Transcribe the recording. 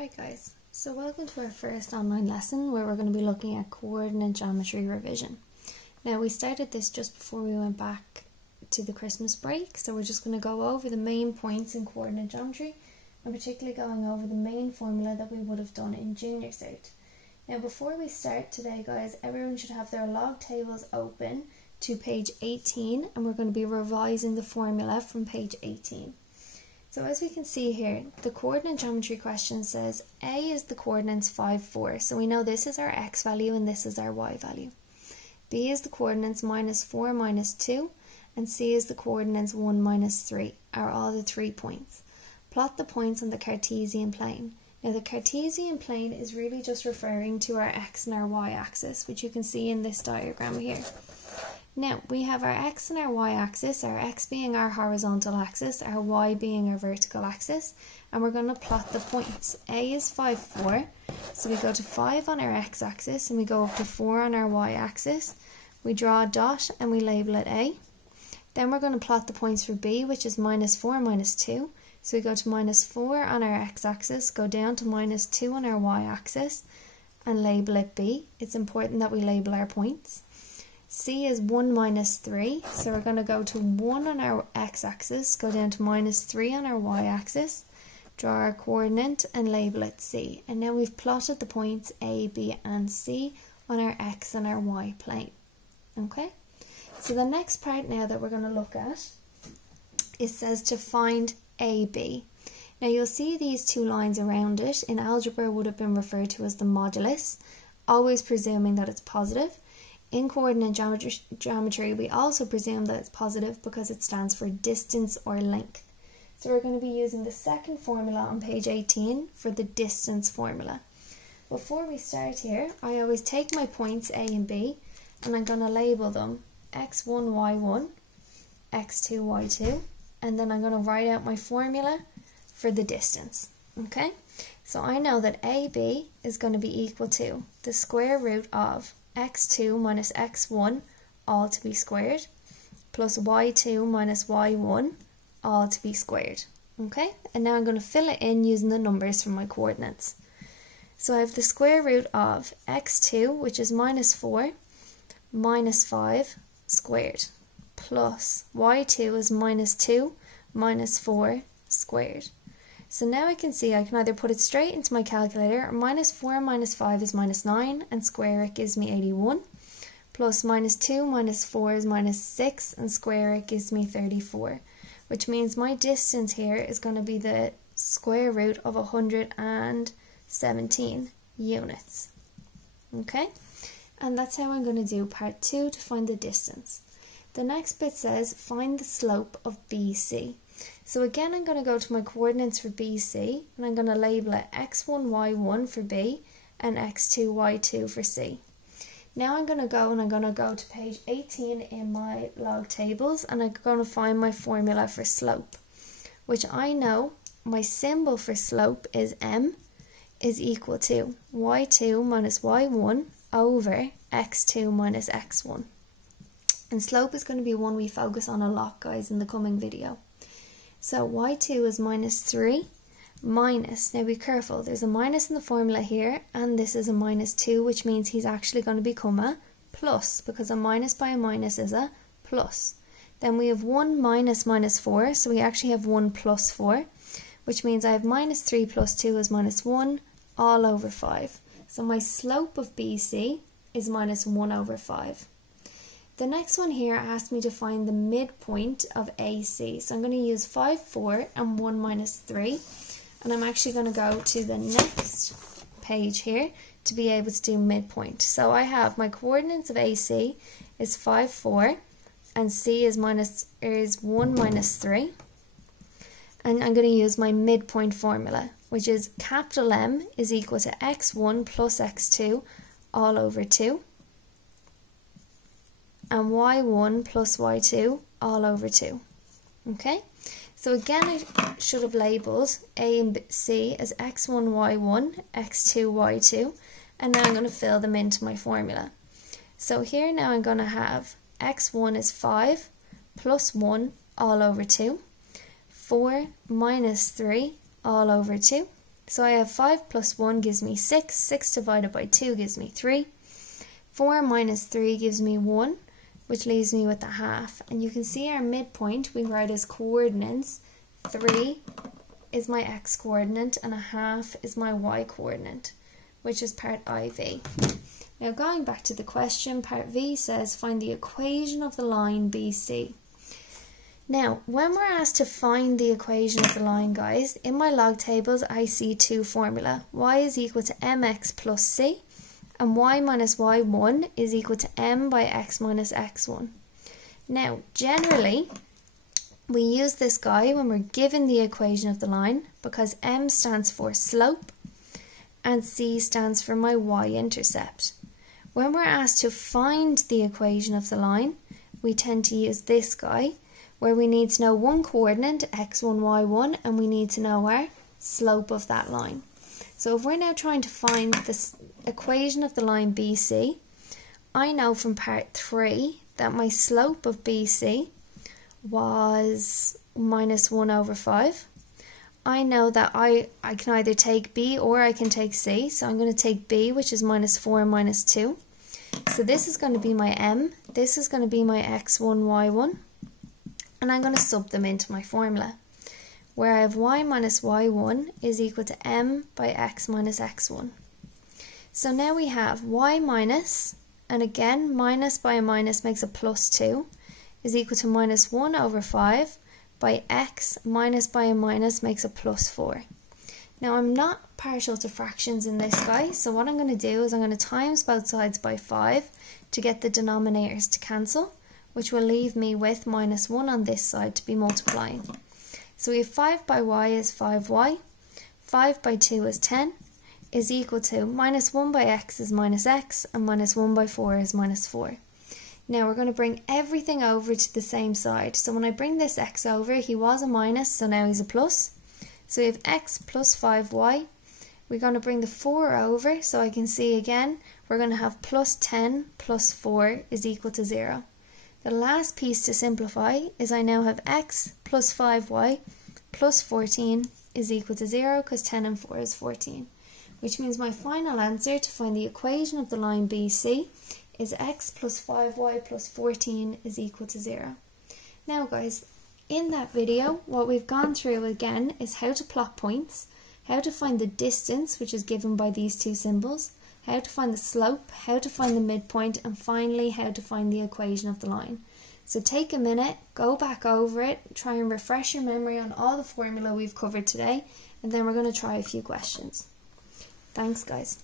Right guys, so welcome to our first online lesson where we're going to be looking at coordinate geometry revision. Now we started this just before we went back to the Christmas break, so we're just going to go over the main points in coordinate geometry and particularly going over the main formula that we would have done in junior cert. Now before we start today guys, everyone should have their log tables open to page 18 and we're going to be revising the formula from page 18. So as we can see here, the coordinate geometry question says A is the coordinates 5, 4. So we know this is our x value and this is our y value. B is the coordinates -4, -2. And C is the coordinates 1, -3, are all the 3 points. Plot the points on the Cartesian plane. Now the Cartesian plane is really just referring to our x and our y axis, which you can see in this diagram here. Now, we have our x and our y axis, our x being our horizontal axis, our y being our vertical axis, and we're going to plot the points. A is 5, 4, so we go to 5 on our x axis and we go up to 4 on our y axis. We draw a dot and we label it A. Then we're going to plot the points for B, which is -4, -2. So we go to -4 on our x axis, go down to -2 on our y axis, and label it B. It's important that we label our points. C is 1, -3, so we're going to go to 1 on our x-axis, go down to -3 on our y-axis, draw our coordinate and label it C. And now we've plotted the points A, B and C on our x and our y plane. Okay, so the next part now that we're going to look at, it says to find AB. Now you'll see these two lines around it. In algebra would have been referred to as the modulus, always presuming that it's positive. In coordinate geometry, we also presume that it's positive because it stands for distance or length. So we're going to be using the second formula on page 18 for the distance formula. Before we start here, I always take my points A and B and I'm going to label them x1, y1, x2, y2, and then I'm going to write out my formula for the distance. Okay, so I know that AB is going to be equal to the square root of x2 minus x1 all to be squared plus y2 minus y1 all to be squared. Okay, and now I'm going to fill it in using the numbers from my coordinates. So I have the square root of x2, which is -4 minus 5 squared, plus y2 is -2 minus 4 squared. So now I can see I can either put it straight into my calculator, or -4 minus 5 is -9, and square it gives me 81, plus -2 minus 4 is -6, and square it gives me 34, which means my distance here is going to be the square root of 117 units. Okay, and that's how I'm going to do part 2 to find the distance. The next bit says find the slope of BC. So again, I'm going to go to my coordinates for BC and I'm going to label it x1, y1 for B and x2, y2 for C. Now I'm going to go to page 18 in my log tables and I'm going to find my formula for slope, which I know my symbol for slope is M is equal to y2 minus y1 over x2 minus x1. And slope is going to be one we focus on a lot, guys, in the coming video. So y2 is -3 minus, now be careful, there's a minus in the formula here and this is a -2, which means he's actually going to become a plus because a minus by a minus is a plus. Then we have 1 minus -4, so we actually have 1 plus 4, which means I have -3 plus 2 is -1 all over 5. So my slope of BC is -1 over 5. The next one here asks me to find the midpoint of AC. So I'm going to use 5, 4 and 1 minus 3. And I'm actually going to go to the next page here to be able to do midpoint. So I have my coordinates of AC is 5, 4 and C is 1 minus 3. And I'm going to use my midpoint formula, which is capital M is equal to x1 plus x2 all over 2. And y1 plus y2 all over 2. Okay, so again I should have labelled A and C as x1, y1, x2, y2, and now I'm going to fill them into my formula. So here now I'm going to have x1 is 5 plus 1 all over 2, 4 minus 3 all over 2, So I have 5 plus 1 gives me 6, 6 divided by 2 gives me 3, 4 minus 3 gives me 1, which leaves me with a half. And you can see our midpoint we write as coordinates. 3 is my x coordinate and a half is my y coordinate, which is part IV. Now going back to the question, part V says find the equation of the line BC. Now when we're asked to find the equation of the line, guys, in my log tables I see two formula. Y is equal to mx plus c and y minus y1 is equal to m by x minus x1. Now generally we use this guy when we're given the equation of the line because m stands for slope and c stands for my y-intercept. When we're asked to find the equation of the line, we tend to use this guy where we need to know one coordinate, x1, y1, and we need to know our slope of that line. So if we're now trying to find the equation of the line BC, I know from part 3 that my slope of BC was minus 1 over 5. I know that I can either take B or I can take C, so I'm going to take B, which is minus 4 minus 2. So this is going to be my M, this is going to be my x1, y1, and I'm going to sub them into my formula, where I have y minus y1 is equal to m by x minus x1. So now we have y minus, and again minus by a minus makes a plus 2, is equal to minus 1 over 5 by x minus by a minus makes a plus 4. Now I'm not partial to fractions in this guy, so what I'm going to do is I'm going to times both sides by 5 to get the denominators to cancel, which will leave me with minus 1 on this side to be multiplying. So we have 5 by y is 5y, 5 by 2 is 10, is equal to minus 1 by x is minus x, and minus 1 by 4 is minus 4. Now we're going to bring everything over to the same side. So when I bring this x over, he was a minus, so now he's a plus. So we have x plus 5y. We're going to bring the 4 over, so I can see again, we're going to have plus 10 plus 4 is equal to 0. The last piece to simplify is I now have x plus 5y plus 14 is equal to 0 because 10 and 4 is 14. Which means my final answer to find the equation of the line BC is x plus 5y plus 14 is equal to 0. Now guys, in that video what we've gone through again is how to plot points, how to find the distance, which is given by these two symbols, how to find the slope, how to find the midpoint, and finally how to find the equation of the line. So take a minute, go back over it, try and refresh your memory on all the formula we've covered today, and then we're going to try a few questions. Thanks guys.